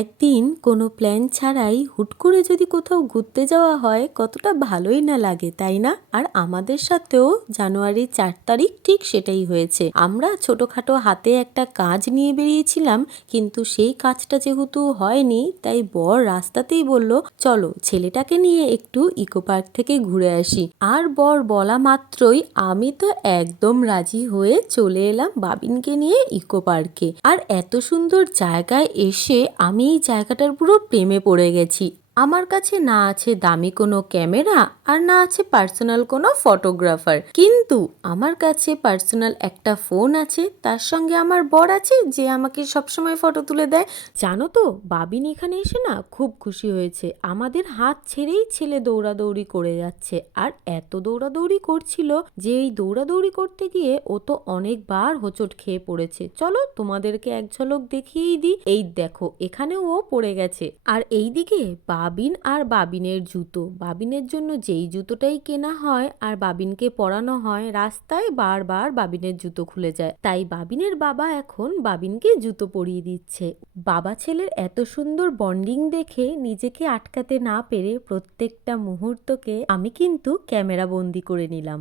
একদিন কোনো প্ল্যান ছাড়াই হুট করে যদি কোথাও ঘুরতে যাওয়া হয় কতটা ভালোই না লাগে, তাই না? আর আমাদের সাথেও জানুয়ারির 4 তারিখ ঠিক সেটাই হয়েছে। আমরা ছোটখাটো হাতে একটা কাজ নিয়ে বেরিয়েছিলাম, কিন্তু সেই কাজটা যেহেতু হয়নি তাই বর রাস্তাতেই বলল, চলো ছেলেটাকে নিয়ে একটু ইকো পার্ক থেকে ঘুরে আসি। আর বর বলা মাত্রই আমি তো একদম রাজি হয়ে চলে এলাম বাবিনকে নিয়ে ইকো পার্কে। আর এত সুন্দর জায়গায় এসে আমি এই জায়গাটার পুরো প্রেমে পড়ে গেছি। আমার কাছে না আছে দামি কোনো ক্যামেরা, আর না আছে পার্সোনাল কোনো ফটোগ্রাফার, কিন্তু আমার কাছে পার্সোনাল একটা ফোন আছে, তার সঙ্গে আমার বর আছে যে আমাকে সবসময় ফটো তুলে দেয়। জানো তো, বাবিন এখানে এসে না খুব খুশি হয়েছে। আমাদের হাত ছেড়েই ছেলে দৌড়াদৌড়ি করে যাচ্ছে, আর এত দৌড়াদৌড়ি করছিল যে এই দৌড়াদৌড়ি করতে গিয়ে ও তো অনেকবার হোঁচট খেয়ে পড়েছে। চলো তোমাদেরকে এক ঝলক দেখিয়েই দিই। এই দেখো, এখানে ও পড়ে গেছে। আর এই দিকে বাবিন আর বাবিনের জুতো, বাবিনের জন্য যেই জুতোটাই কেনা হয় আর বাবিনকে পরানো হয়, রাস্তায় বারবার বাবিনের জুতো খুলে যায়। তাই বাবিনের বাবা এখন বাবিনকে জুতো পরিয়ে দিচ্ছে। বাবা ছেলের এত সুন্দর বন্ডিং দেখে নিজেকে আটকাতে না পেরে প্রত্যেকটা মুহূর্তকে আমি কিন্তু ক্যামেরা বন্দি করে নিলাম।